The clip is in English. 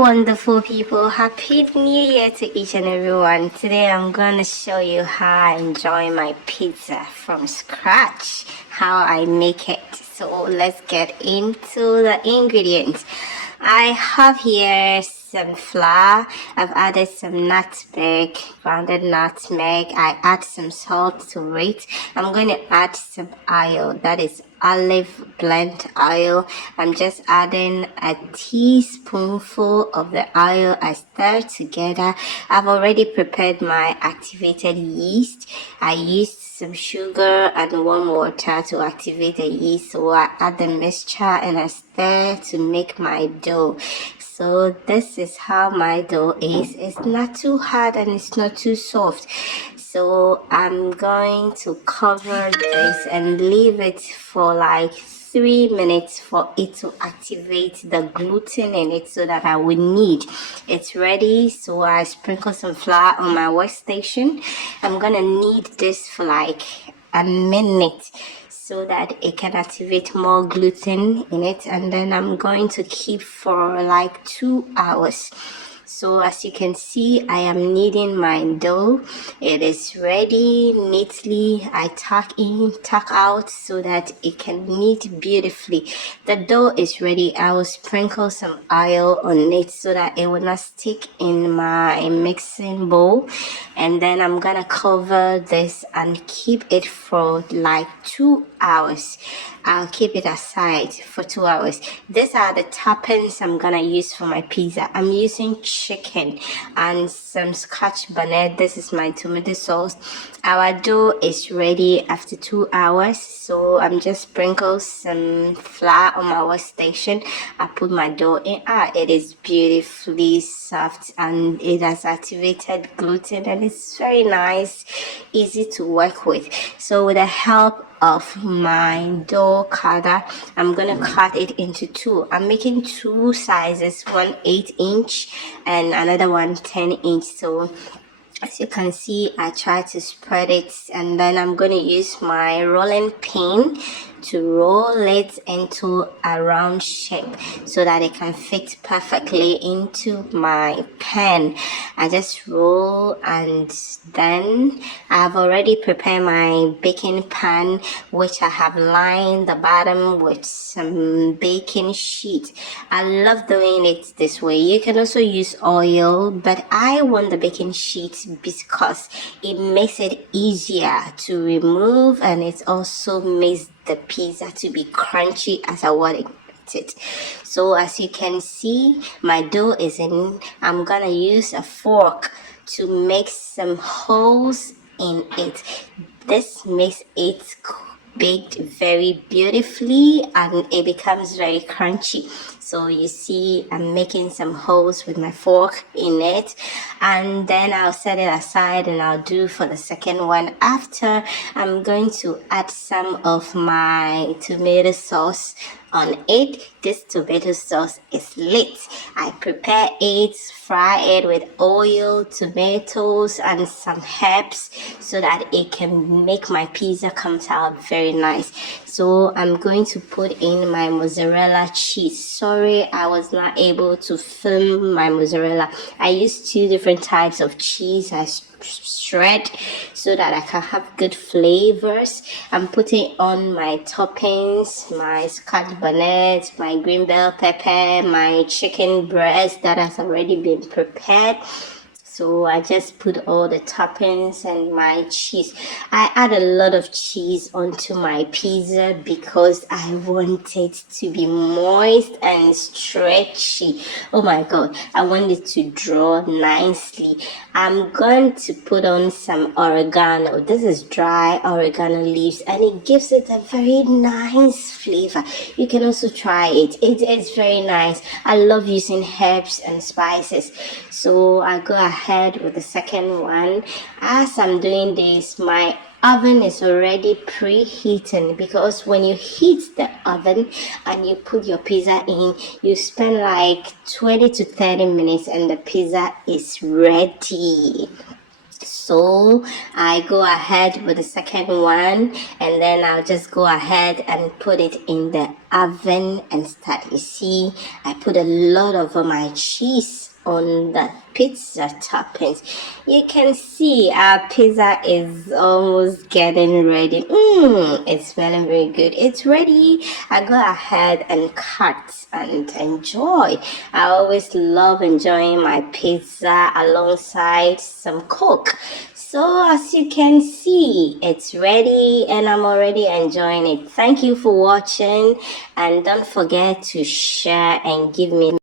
wonderful people. Happy New Year to each and everyone. Today I'm gonna show you how I enjoy my pizza from scratch, how I make it. So let's get into the ingredients. I have here some flour. I've added some nutmeg, grounded nutmeg. I add some salt to it. I'm going to add some oil, that is olive blend oil. I'm just adding a teaspoonful of the oil. I stir together. I've already prepared my activated yeast. I used some sugar and warm water to activate the yeast, so I add the mixture and I stir to make my dough. So this is how my dough is. It's not too hard and it's not too soft. So I'm going to cover this and leave it for like 3 minutes for it to activate the gluten in it so that I will knead. It's ready, so I sprinkle some flour on my workstation. I'm gonna knead this for like a minute so that it can activate more gluten in it, and then I'm going to keep for like 2 hours. So as you can see, I am kneading my dough. It is ready neatly. I tuck in, tuck out so that it can knead beautifully. The dough is ready. I will sprinkle some oil on it so that it will not stick in my mixing bowl. And then I'm gonna cover this and keep it for like 2 hours. I'll keep it aside for 2 hours. These are the toppings I'm gonna use for my pizza. I'm using chicken and some scotch bonnet. This is my tomato sauce. Our dough is ready after 2 hours, so I'm just sprinkle some flour on my workstation. I put my dough in. It is beautifully soft and it has activated gluten and it's very nice, easy to work with. So with the help of my dough cutter, I'm gonna cut it into two. I'm making two sizes, one 8-inch and another one 10-inch. So as you can see, I try to spread it, and then I'm going to use my rolling pin to roll it into a round shape so that it can fit perfectly into my pan. I just roll, and then I've already prepared my baking pan, which I have lined the bottom with some baking sheet. I love doing it this way. You can also use oil, but I want the baking sheet because it makes it easier to remove, and it also makes the pizza to be crunchy as I want it. So as you can see, my dough is in. I'm gonna use a fork to make some holes in it. This makes it baked very beautifully and it becomes very crunchy. So you see, I'm making some holes with my fork in it, and then I'll set it aside and I'll do for the second one. After, I'm going to add some of my tomato sauce on it. This tomato sauce is lit. I prepare it, fry it with oil, tomatoes and some herbs so that it can make my pizza comes out very nice. So I'm going to put in my mozzarella cheese. Sorry, I was not able to film my mozzarella. I used 2 different types of cheese. I shred so that I can have good flavors. I'm putting on my toppings, my scotch bonnet, my green bell pepper, my chicken breast that has already been prepared. So I just put all the toppings and my cheese. I add a lot of cheese onto my pizza because I want it to be moist and stretchy. Oh my god, I want it to draw nicely. I'm going to put on some oregano. This is dry oregano leaves and it gives it a very nice flavor. You can also try it. It is very nice. I love using herbs and spices. So I go ahead with the second one. As I'm doing this, my oven is already preheating, because when you heat the oven and you put your pizza in, you spend like 20 to 30 minutes and the pizza is ready. So I go ahead with the second one, and then I'll just go ahead and put it in the oven and start. You see, I put a lot of my cheese on the pizza toppings. You can see our pizza is almost getting ready. It's smelling very good. It's ready. I go ahead and cut and enjoy. I always love enjoying my pizza alongside some Coke. So as you can see, it's ready and I'm already enjoying it. Thank you for watching, and don't forget to share and give me